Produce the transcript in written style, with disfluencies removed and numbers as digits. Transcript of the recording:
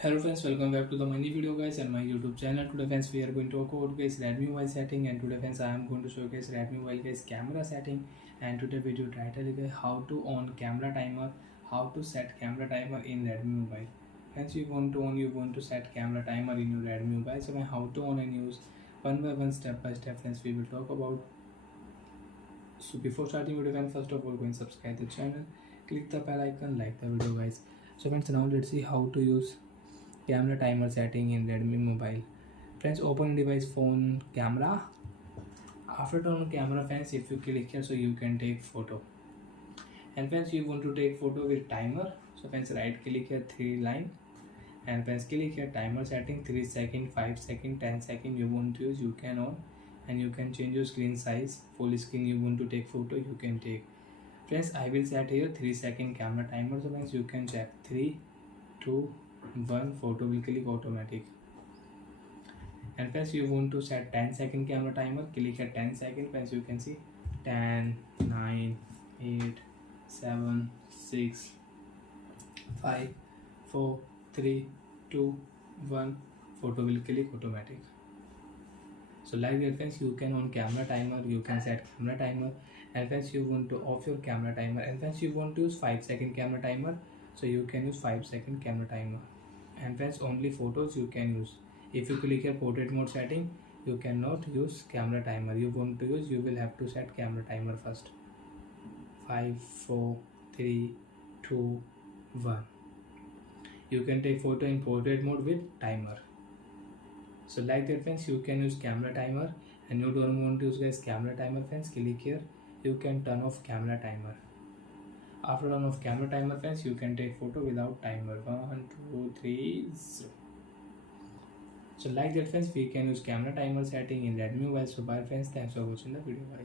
Hello friends, welcome back to the mini video guys and my YouTube channel. Today friends we are going to talk about guys Redmi mobile setting, and today friends I am going to show guys Redmi mobile guys camera setting. And today video title is how to on camera timer, how to set camera timer in Redmi mobile. Friends, you want to set camera timer in your Redmi mobile. So how to on and use one by one, step by step friends we will talk about. So before starting video friends, first of all go and subscribe the channel, click the bell icon, like the video guys. So friends, now let's see how to use camera timer setting in Redmi mobile. Friends, open device phone camera. After turn on camera friends, if you click here, so you can take photo. And friends, you want to take photo with timer. So friends, right click here, three line, and friends click here timer setting, 3 second, 5 second, 10 second you want to use, you can on. And you can change your screen size. Full screen you want to take photo, you can take. Friends, I will set here 3 second camera timer. So friends, you can check 3 2 1 photo will click automatic. And friends, you want to set 10 second camera timer, click at 10 second. Friends, you can see 10 9 8 7 6 5 4 3 2 1 photo will click automatic. So like that friends, you can on camera timer, you can set camera timer. And friends, you want to off your camera timer, and friends you want to use 5 second camera timer, so you can use 5 second camera timer. And friends, only photos you can use. If you click here portrait mode setting, you cannot use camera timer. You want to use, you will have to set camera timer first. 5 4 3 2 1. You can take photo in portrait mode with timer. So like that friends, you can use camera timer. And you don't want to use guys camera timer friends, click here, you can turn off camera timer. After turn off camera timer friends, you can take photo without timer. 1 2 3 0. So like that friends, we can use camera timer setting in Redmi mobile. So bye friends, thanks for watching the video guys.